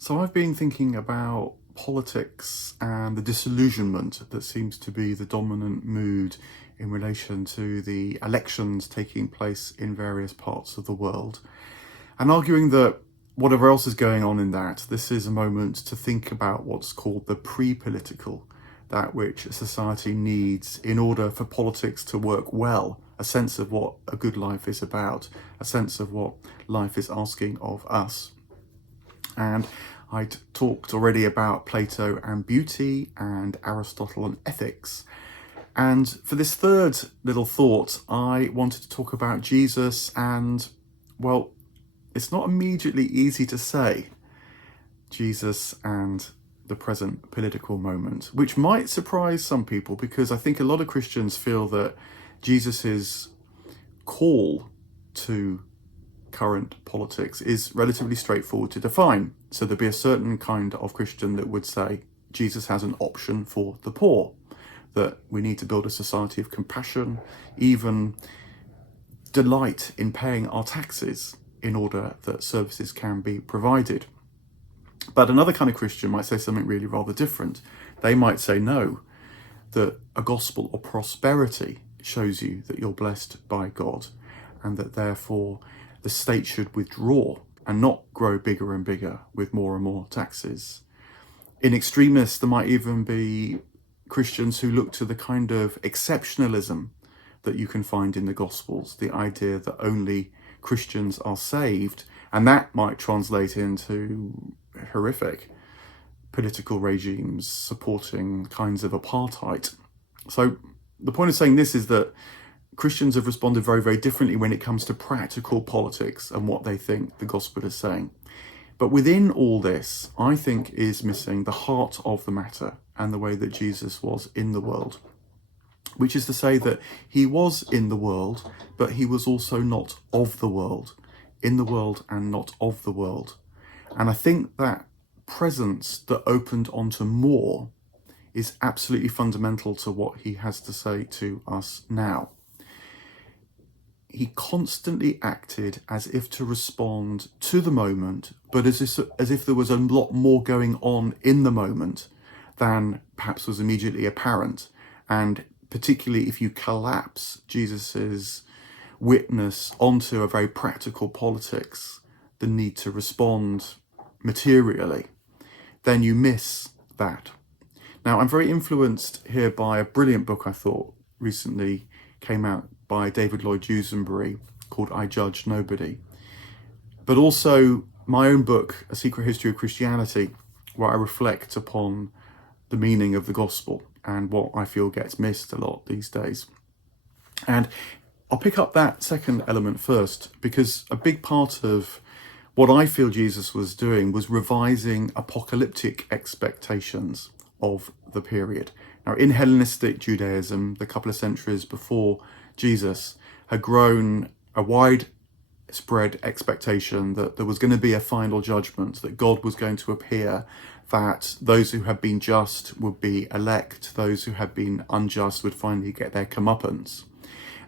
So I've been thinking about politics and the disillusionment that seems to be the dominant mood in relation to the elections taking place in various parts of the world, and arguing that whatever else is going on in that, this is a moment to think about what's called the prepolitical, that which a society needs in order for politics to work well, a sense of what a good life is about, a sense of what life is asking of us. And I'd talked already about Plato and beauty and Aristotle and ethics. And for this third little thought, I wanted to talk about Jesus and, well, it's not immediately easy to say Jesus and the present political moment, which might surprise some people because I think a lot of Christians feel that Jesus's call to current politics is relatively straightforward to define. So there'd be a certain kind of Christian that would say Jesus has an option for the poor, that we need to build a society of compassion, even delight in paying our taxes in order that services can be provided. But another kind of Christian might say something really rather different. They might say no, that a gospel of prosperity shows you that you're blessed by God and that therefore the state should withdraw and not grow bigger and bigger with more and more taxes. In extremists, there might even be Christians who look to the kind of exceptionalism that you can find in the Gospels, the idea that only Christians are saved, and that might translate into horrific political regimes supporting kinds of apartheid. So the point of saying this is that Christians have responded very, very differently when it comes to practical politics and what they think the gospel is saying. But within all this, I think is missing the heart of the matter and the way that Jesus was in the world, which is to say that he was in the world, but he was also not of the world, in the world and not of the world. And I think that presence that opened onto more is absolutely fundamental to what he has to say to us now. He constantly acted as if to respond to the moment, but as if there was a lot more going on in the moment than perhaps was immediately apparent. And particularly if you collapse Jesus's witness onto a very practical politics, the need to respond materially, then you miss that. Now, I'm very influenced here by a brilliant book I thought recently came out by David Lloyd Dusenberry called I Judge Nobody, but also my own book, A Secret History of Christianity, where I reflect upon the meaning of the gospel and what I feel gets missed a lot these days. And I'll pick up that second element first, because a big part of what I feel Jesus was doing was revising apocalyptic expectations of the period. Now, in Hellenistic Judaism, the couple of centuries before Jesus, had grown a widespread expectation that there was going to be a final judgment, that God was going to appear, that those who had been just would be elect, those who had been unjust would finally get their comeuppance.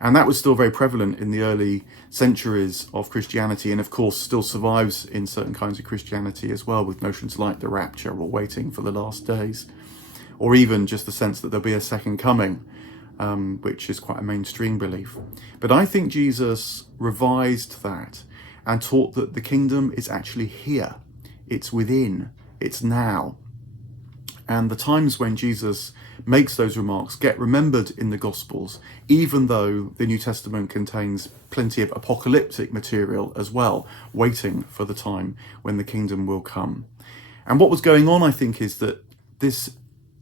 And that was still very prevalent in the early centuries of Christianity, and of course still survives in certain kinds of Christianity as well, with notions like the rapture or waiting for the last days, or even just the sense that there'll be a second coming, which is quite a mainstream belief. But I think Jesus revised that and taught that the kingdom is actually here, it's within, it's now. And the times when Jesus makes those remarks get remembered in the Gospels, even though the New Testament contains plenty of apocalyptic material as well, waiting for the time when the kingdom will come. And what was going on, I think, is that this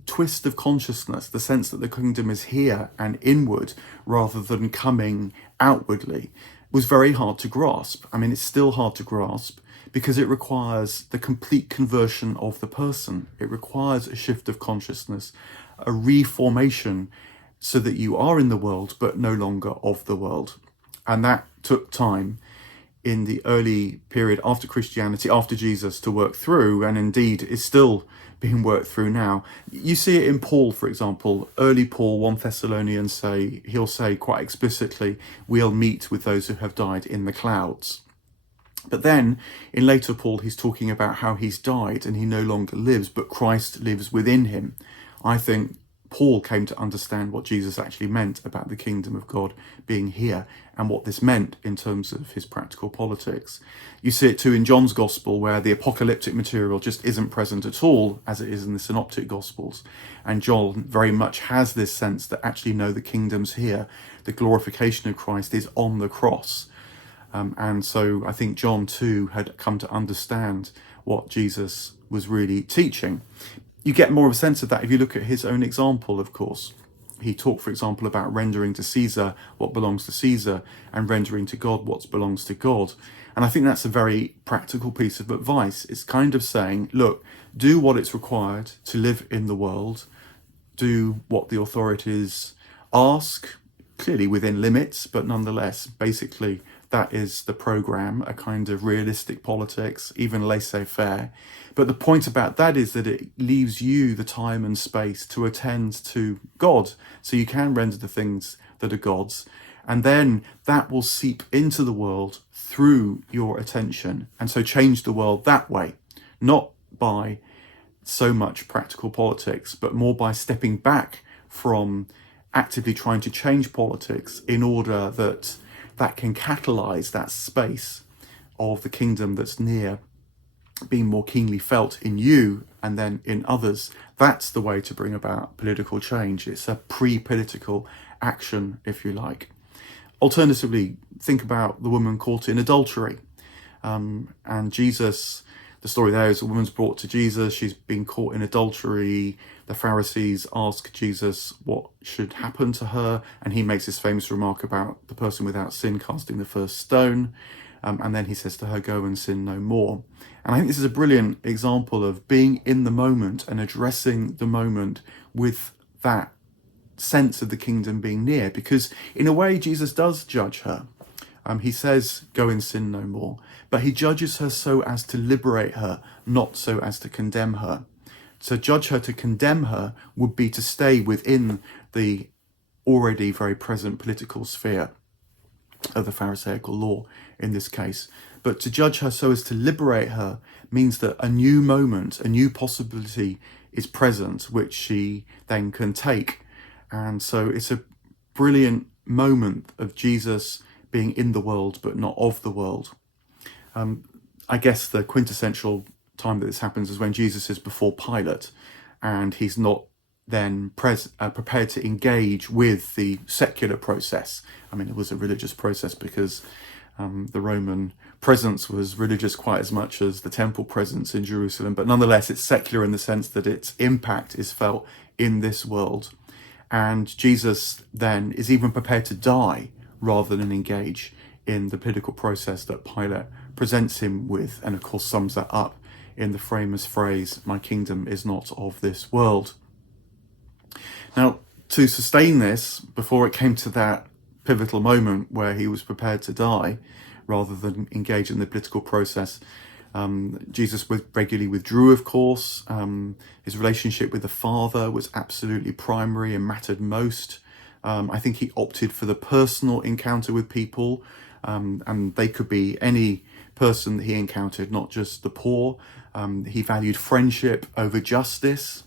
twist of consciousness, the sense that the kingdom is here and inward rather than coming outwardly, was very hard to grasp. I mean, it's still hard to grasp because it requires the complete conversion of the person. It requires a shift of consciousness, a reformation, so that you are in the world but no longer of the world. And that took time in the early period after Christianity, after Jesus, to work through, and indeed is still being worked through now. You see it in Paul, for example. Early Paul, 1 Thessalonians, he'll say quite explicitly, we'll meet with those who have died in the clouds. But then in later Paul, he's talking about how he's died and he no longer lives, but Christ lives within him. I think Paul came to understand what Jesus actually meant about the kingdom of God being here and what this meant in terms of his practical politics. You see it too in John's gospel, where the apocalyptic material just isn't present at all, as it is in the synoptic gospels. And John very much has this sense that actually, no, the kingdom's here. The glorification of Christ is on the cross. And so I think John too had come to understand what Jesus was really teaching. You get more of a sense of that if you look at his own example, of course. He talked, for example, about rendering to Caesar what belongs to Caesar and rendering to God what belongs to God. And I think that's a very practical piece of advice. It's kind of saying, look, do what it's required to live in the world, do what the authorities ask, clearly within limits, but nonetheless, basically, that is the program, a kind of realistic politics, even laissez-faire. But the point about that is that it leaves you the time and space to attend to God. So you can render the things that are God's. And then that will seep into the world through your attention. And so change the world that way, not by so much practical politics, but more by stepping back from actively trying to change politics in order that that can catalyze that space of the kingdom that's near being more keenly felt in you and then in others. That's the way to bring about political change. It's a pre-political action, if you like. Alternatively, think about the woman caught in adultery. And Jesus, the story there is a woman's brought to Jesus. She's been caught in adultery. The Pharisees ask Jesus what should happen to her. And he makes this famous remark about the person without sin casting the first stone. And then he says to her, go and sin no more. And I think this is a brilliant example of being in the moment and addressing the moment with that sense of the kingdom being near. Because in a way, Jesus does judge her. He says, go and sin no more. But he judges her so as to liberate her, not so as to condemn her. To judge her, to condemn her, would be to stay within the already very present political sphere of the Pharisaical law in this case. But to judge her so as to liberate her means that a new moment, a new possibility is present, which she then can take. And so it's a brilliant moment of Jesus being in the world, but not of the world. I guess the quintessential time that this happens is when Jesus is before Pilate and he's not then prepared to engage with the secular process. I mean, it was a religious process because the Roman presence was religious quite as much as the temple presence in Jerusalem, but nonetheless it's secular in the sense that its impact is felt in this world. And Jesus then is even prepared to die rather than engage in the political process that Pilate presents him with, and of course sums that up in the famous phrase, my kingdom is not of this world. Now, to sustain this, before it came to that pivotal moment where he was prepared to die rather than engage in the political process, Jesus regularly withdrew, of course. His relationship with the Father was absolutely primary and mattered most. I think he opted for the personal encounter with people, and they could be any person that he encountered, not just the poor. He valued friendship over justice.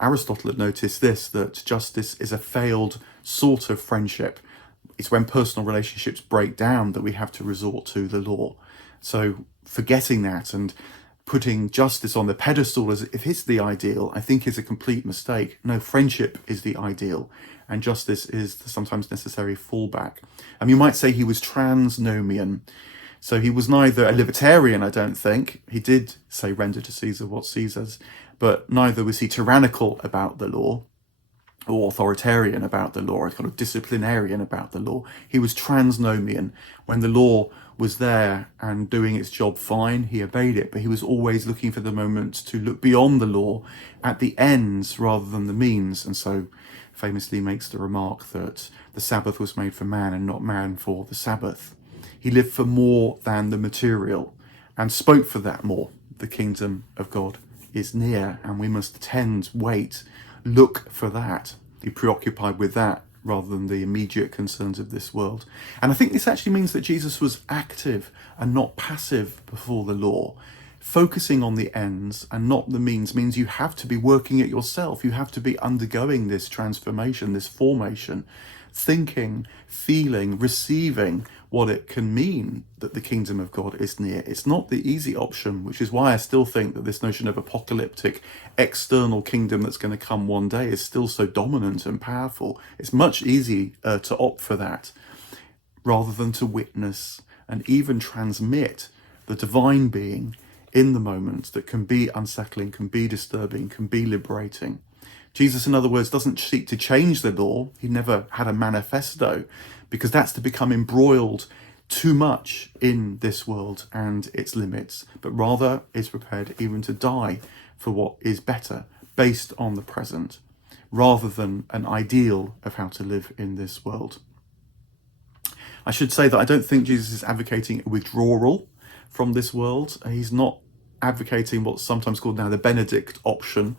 Aristotle had noticed this, that justice is a failed sort of friendship. It's when personal relationships break down that we have to resort to the law. So forgetting that and putting justice on the pedestal as if it's the ideal, I think is a complete mistake. No, friendship is the ideal, and justice is the sometimes necessary fallback. You might say he was transnomian. So he was neither a libertarian, I don't think. He did say render to Caesar what's Caesar's, but neither was he tyrannical about the law or authoritarian about the law, or kind of disciplinarian about the law. He was transnomian. When the law was there and doing its job fine, he obeyed it, but he was always looking for the moment to look beyond the law at the ends rather than the means. And so famously makes the remark that the Sabbath was made for man and not man for the Sabbath. He lived for more than the material and spoke for that more. The kingdom of God is near, and we must attend, wait, look for that, be preoccupied with that rather than the immediate concerns of this world. And I think this actually means that Jesus was active and not passive before the law. Focusing on the ends and not the means means you have to be working it yourself. You have to be undergoing this transformation, this formation, thinking, feeling, receiving what it can mean that the kingdom of God is near. It's not the easy option, which is why I still think that this notion of apocalyptic external kingdom that's going to come one day is still so dominant and powerful. It's much easier to opt for that rather than to witness and even transmit the divine being in the moment that can be unsettling, can be disturbing, can be liberating. Jesus, in other words, doesn't seek to change the law. He never had a manifesto, because that's to become embroiled too much in this world and its limits, but rather is prepared even to die for what is better, based on the present, rather than an ideal of how to live in this world. I should say that I don't think Jesus is advocating a withdrawal from this world. He's not advocating what's sometimes called now the Benedict option,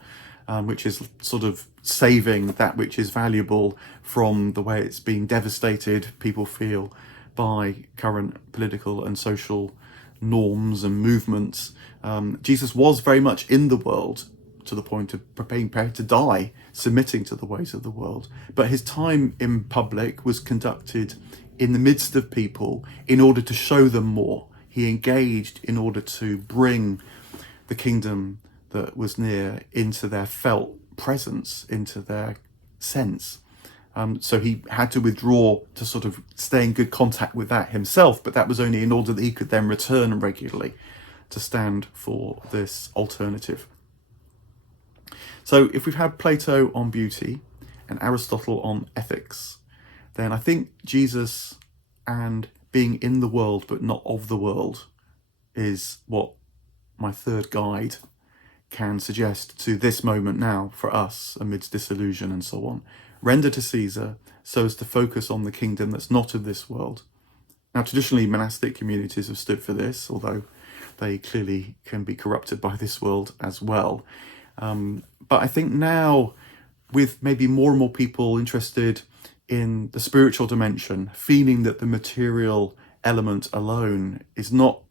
which is sort of saving that which is valuable from the way it's being devastated, people feel, by current political and social norms and movements. Jesus was very much in the world to the point of preparing to die, submitting to the ways of the world. But his time in public was conducted in the midst of people in order to show them more. He engaged in order to bring the kingdom that was near into their felt presence, into their sense. So he had to withdraw to sort of stay in good contact with that himself, but that was only in order that he could then return regularly to stand for this alternative. So if we've had Plato on beauty and Aristotle on ethics, then I think Jesus and being in the world but not of the world is what my third guide can suggest to this moment now for us amidst disillusion and so on. Render to Caesar so as to focus on the kingdom that's not of this world. Now, traditionally, monastic communities have stood for this, although they clearly can be corrupted by this world as well. But I think now, with maybe more and more people interested in the spiritual dimension, feeling that the material element alone is not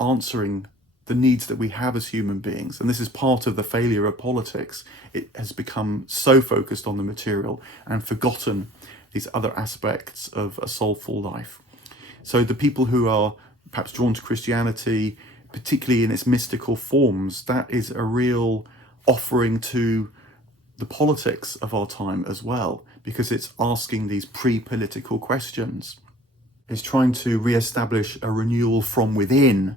answering the needs that we have as human beings. And this is part of the failure of politics. It has become so focused on the material and forgotten these other aspects of a soulful life. So the people who are perhaps drawn to Christianity, particularly in its mystical forms, that is a real offering to the politics of our time as well, because it's asking these pre-political questions. It's trying to re-establish a renewal from within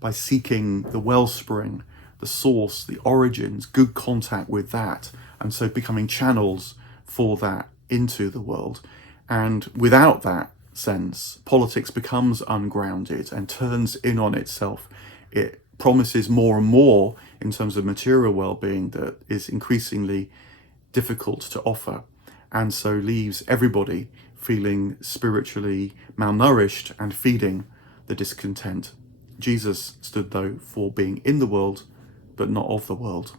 by seeking the wellspring, the source, the origins, good contact with that, and so becoming channels for that into the world. And without that sense, politics becomes ungrounded and turns in on itself. It promises more and more in terms of material well-being that is increasingly difficult to offer, and so leaves everybody feeling spiritually malnourished and feeding the discontent. Jesus stood, though, for being in the world, but not of the world.